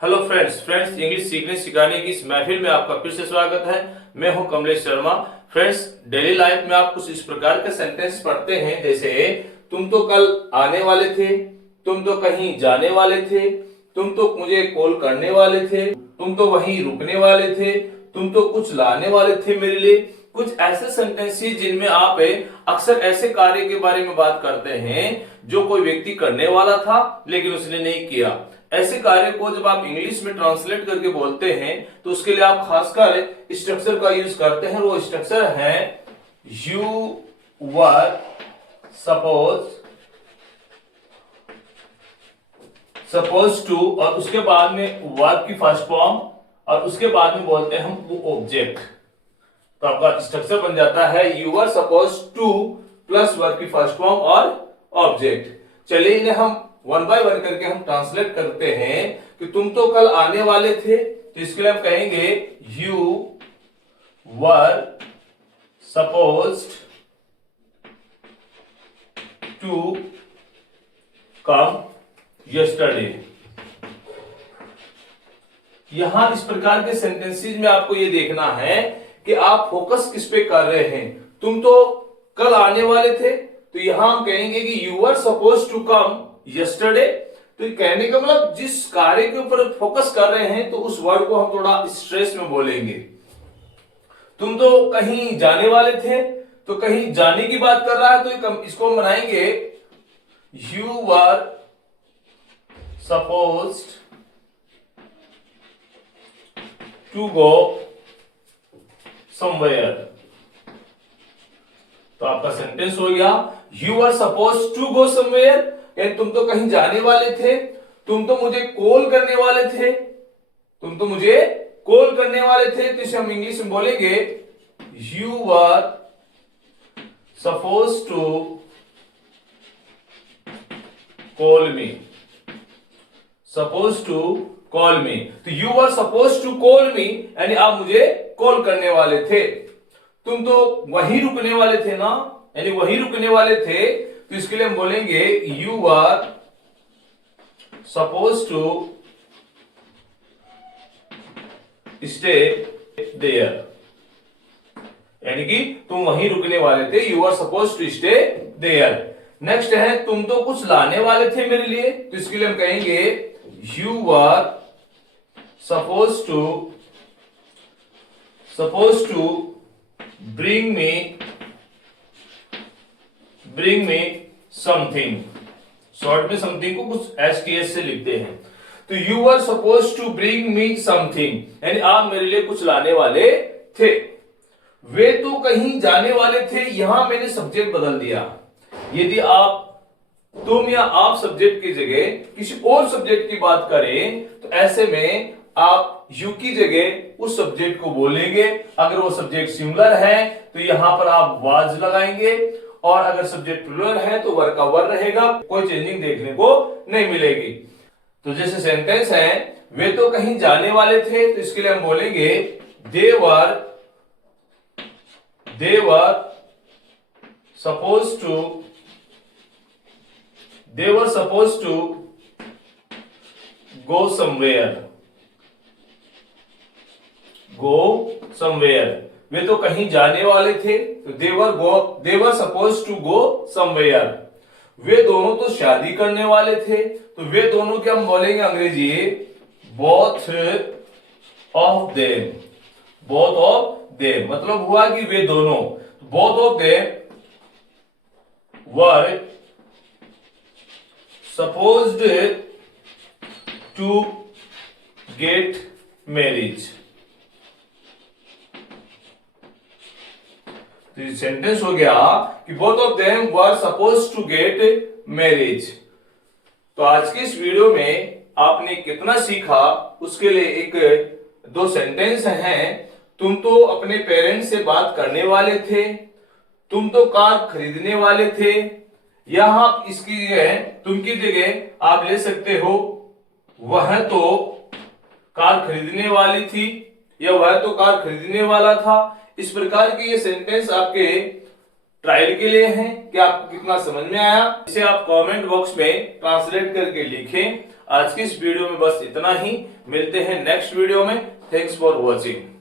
Hello friends English सीखने सिखाने की इस महफिल में आपका फिर से स्वागत है। मैं हूं Kamlesh Sharma. Friends, daily life में आप कुछ इस प्रकार के सेंटेंस पढ़ते हैं, जैसे तुम तो कल आने वाले थे, तुम तो कहीं जाने वाले थे, तुम तो मुझे कॉल करने वाले थे, तुम तो वहीं रुकने वाले थे, तुम तो कुछ लाने वाले थे मेरे लिए। कुछ ऐसे सेंटेंसेस जिनमें आप अक्सर ऐसे कार्य के बारे में बात करते हैं जो कोई व्यक्ति करने वाला था लेकिन उसने नहीं किया। ऐसे कार्य को जब आप इंग्लिश में ट्रांसलेट करके बोलते हैं तो उसके लिए आप खासकर स्ट्रक्चर का यूज करते हैं। वो स्ट्रक्चर है यू वर सपोज टू, और उसके बाद में वर्ब की फर्स्ट फॉर्म, और उसके बाद में बोलते हैं हम वो ऑब्जेक्ट। तो आपका स्ट्रक्चर बन जाता है you were suppose two plus verb की फर्स्ट फॉर्म और ऑब्जेक्ट। चलिए इन्हें हम वन बाय वन करके हम ट्रांसलेट करते हैं कि तुम तो कल आने वाले थे, तो इसके लिए हम कहेंगे you were supposed to come yesterday. यहां इस प्रकार के सेंटेंसेस में आपको ये देखना है कि आप फोकस किस पे कर रहे हैं। तुम तो कल आने वाले थे, तो यहां हम कहेंगे कि you were suppose to come yesterday. तो कहने का मतलब जिस कार्य के ऊपर फोकस कर रहे हैं तो उस वर्ड को हम थोड़ा स्ट्रेस में बोलेंगे। तुम तो कहीं जाने वाले थे, तो कहीं जाने की बात कर रहा है तो इसको हम बनाएंगे you were supposed to go somewhere. तो आपका सेंटेंस हो गया you are suppose to go somewhere, तुम तो कहीं जाने वाले थे, तुम तो मुझे कॉल करने वाले थे, तुम तो मुझे कॉल करने वाले थे। तो इसे हम इंग्लिश में बोलेंगे you are suppose to call me, suppose to call me. तो you are suppose to call me यानी आप मुझे कॉल करने वाले थे। तुम तो वहीं रुकने वाले थे ना, यानी वहीं रुकने वाले थे, तो इसके लिए हम बोलेंगे you are suppose to stay there, यानी कि तुम वहीं रुकने वाले थे, you are suppose to stay there. Next है तुम तो कुछ लाने वाले थे मेरे लिए, तो इसके लिए हम कहेंगे you are suppose to bring me something. Short में समथिंग को कुछ एसटीएस से लिखते हैं। तो you are suppose to bring me something, यानी आप मेरे लिए कुछ लाने वाले थे। वे तो कहीं जाने वाले थे, यहां मैंने सब्जेक्ट बदल दिया। यदि आप तुम या आप सब्जेक्ट की जगह किसी और सब्जेक्ट की बात करें तो ऐसे में आप यू की जगह उस सब्जेक्ट को बोलेंगे। अगर वो सब्जेक्ट सिंगुलर है तो यहां पर आप वाज लगाएंगे, और अगर सब्जेक्ट प्लूरल है तो वर का वर रहेगा, कोई चेंजिंग देखने को नहीं मिलेगी। तो जैसे सेंटेंस है वे तो कहीं जाने वाले थे, तो इसके लिए हम बोलेंगे they were suppose to go somewhere. वे तो कहीं जाने वाले थे, तो they were suppose to go somewhere. वे दोनों तो शादी करने वाले थे, तो वे दोनों के हम बोलेंगे अंग्रेजी बोथ ऑफ देम। मतलब हुआ कि वे दोनों, both of them were supposed to get marriage. तो सेंटेंस हो गया कि both of them were suppose to get marriage. तो आज की इस वीडियो में आपने कितना सीखा उसके लिए एक दो सेंटेंस हैं। तुम तो अपने पेरेंट्स से बात करने वाले थे, तुम तो कार खरीदने वाले थे। यहां इसकी तुम की जगह आप ले सकते हो वह तो कार खरीदने वाली थी, या वह तो कार खरीदने वाला था। इस प्रकार के ये सेंटेंस आपके ट्रायल के लिए हैं कि आपको कितना समझ में आया। इसे आप कमेंट बॉक्स में ट्रांसलेट करके लिखें। आज की इस वीडियो में बस इतना ही, मिलते हैं नेक्स्ट वीडियो में। Thanks for watching.